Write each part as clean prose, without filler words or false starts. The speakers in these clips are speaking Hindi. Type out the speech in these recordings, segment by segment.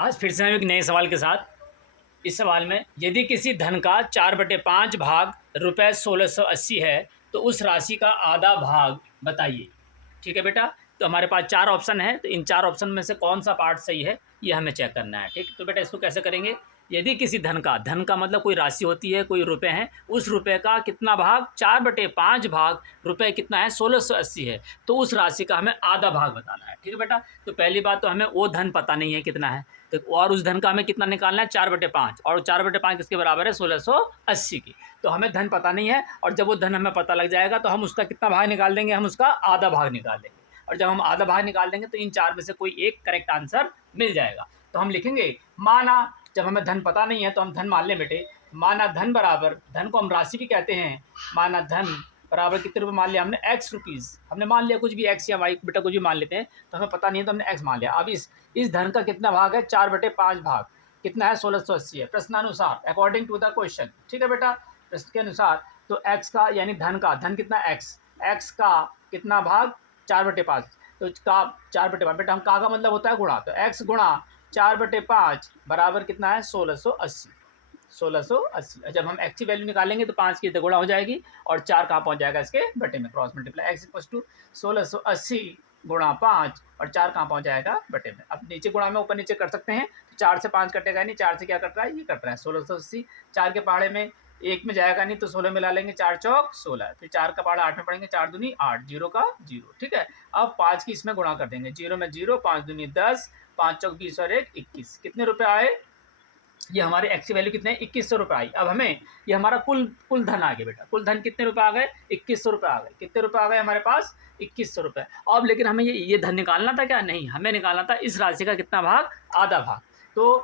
आज फिर से हम एक नए सवाल के साथ। इस सवाल में यदि किसी धन का 4/5 भाग रुपए 1680 है तो उस राशि का आधा भाग बताइए। ठीक है बेटा, तो हमारे पास चार ऑप्शन है, तो इन चार ऑप्शन में से कौन सा पार्ट सही है ये हमें चेक करना है। ठीक, तो बेटा इसको कैसे करेंगे। यदि किसी धन का मतलब कोई राशि होती है, कोई रुपए हैं, उस रुपए का कितना भाग 4/5 भाग रुपए कितना है 1680 है, तो उस राशि का हमें आधा भाग बताना है। ठीक है बेटा, तो पहली बात तो हमें वो धन पता नहीं है कितना है, तो और उस धन का हमें कितना निकालना है 4/5, और 4/5 किसके बराबर है 1680 की। तो हमें धन पता नहीं है, और जब वो धन हमें पता लग जाएगा तो हम उसका कितना भाग निकाल देंगे, हम उसका आधा भाग निकाल देंगे। और जब हम आधा भाग निकाल देंगे तो इन चार में से कोई एक करेक्ट आंसर मिल जाएगा। तो हम लिखेंगे माना, जब हमें धन पता नहीं है तो हम धन मान लें बेटे। माना धन बराबर, धन को हम राशि भी कहते हैं, माना धन बराबर कितने रुपये मान लिया हमने, एक्स रुपीज़ हमने मान लिया, कुछ भी एक्स या वाई बेटा कुछ भी मान लेते हैं, तो हमें पता नहीं है तो हमने एक्स मान लिया। अब इस धन का कितना भाग है 4/5 भाग कितना है 1680 है, प्रश्नानुसार अकॉर्डिंग टू द क्वेश्चन। ठीक है बेटा, प्रश्न के अनुसार तो एक्स का यानी धन का, धन कितना एक्स का कितना भाग 4/5, तो का 4/5 बेटा, हम का मतलब होता है गुणा, तो एक्स गुणा 4/5 बराबर कितना है 1680। 1680 जब हम एक्स की वैल्यू निकालेंगे तो 5 की गुणा हो जाएगी, और 4 कहाँ पहुँच जाएगा इसके बटे में, cross multiply X equal to 1680 गुणा 5 और 4 कहाँ पहुँच जाएगा बटे में। अब नीचे गुणा में ऊपर नीचे कर सकते हैं, तो 4 से 5 कटेगा नहीं, 4 से क्या कट रहा है, ये कट रहा है 1680, 4 के पहाड़े में एक में जाएगा नहीं तो 16 मिला लेंगे, 4 चौक 16, फिर 4 का पहाड़ा 8 में पढ़ेंगे, 4 दूनी 8, 0 का 0। ठीक है, अब 5 की इसमें गुणा कर देंगे, 0 में 0, 5 दूनी 10, 5 चौक 20 और 1 21, कितने रुपए आए, ये हमारे एक्स की वैल्यू कितने 2100 रुपये आई। अब हमें ये हमारा कुल धन आ गया बेटा, कुल धन कितने रुपए आ गए 2100 रुपये आ गए, कितने रुपए आ गए हमारे पास 2100 रुपये। अब लेकिन हमें ये धन निकालना था क्या, नहीं, हमें निकालना था इस राशि का कितना भाग, आधा भाग। तो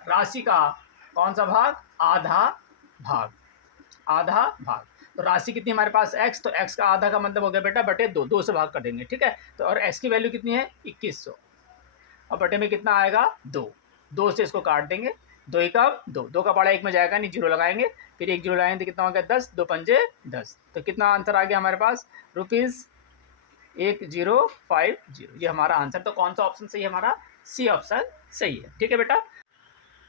राशि का कौन सा भाग, आधा भाग, आधा भाग। तो राशि कितनी हमारे पास एक्स, तो एक्स का आधा का मतलब हो गया बेटा बटे 2, 2 से भाग कर देंगे। ठीक है, तो और एक्स की वैल्यू कितनी है 2100, और बटे में कितना आएगा 2, 2 से इसको काट देंगे, 2 ही का 2, 2 का पहाड़ा 1 में जाएगा नहीं, 0 लगाएंगे, फिर 1 0 लगाएंगे तो कितना हो गया 10, 2 पंजे 10, तो कितना आंसर आ गया हमारे पास ₹1050। ये हमारा आंसर। तो कौन सा ऑप्शन सही है हमारा, सी ऑप्शन सही है। ठीक है बेटा,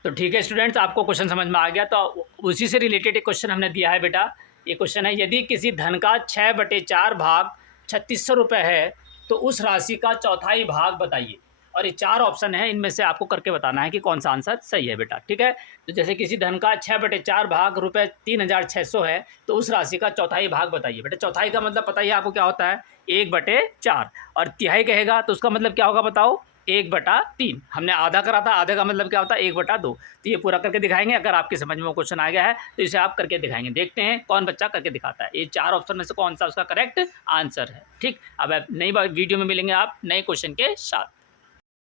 तो ठीक है स्टूडेंट्स, आपको क्वेश्चन समझ में आ गया, तो उसी से रिलेटेड एक क्वेश्चन हमने दिया है बेटा। ये क्वेश्चन है, यदि किसी धन का 6/4 भाग 3600 रुपये है तो उस राशि का चौथाई भाग बताइए। और ये चार ऑप्शन है, इनमें से आपको करके बताना है कि कौन सा आंसर सही है बेटा। ठीक है, तो जैसे किसी धन का 6/4 भाग रुपये 3600 है तो उस राशि का चौथाई भाग बताइए। बेटा चौथाई का मतलब पता ही आपको क्या होता है, 1/4, और तिहाई कहेगा तो उसका मतलब क्या होगा बताओ, 1/3। हमने आधा करा था, आधे का मतलब क्या होता है 1/2। तो ये पूरा करके दिखाएंगे, अगर आपकी समझ में वो क्वेश्चन आ गया है तो इसे आप करके दिखाएंगे। देखते हैं कौन बच्चा करके दिखाता है, ये चार ऑप्शन में से कौन सा उसका करेक्ट आंसर है। ठीक, अब नई वीडियो में मिलेंगे आप नए क्वेश्चन के साथ।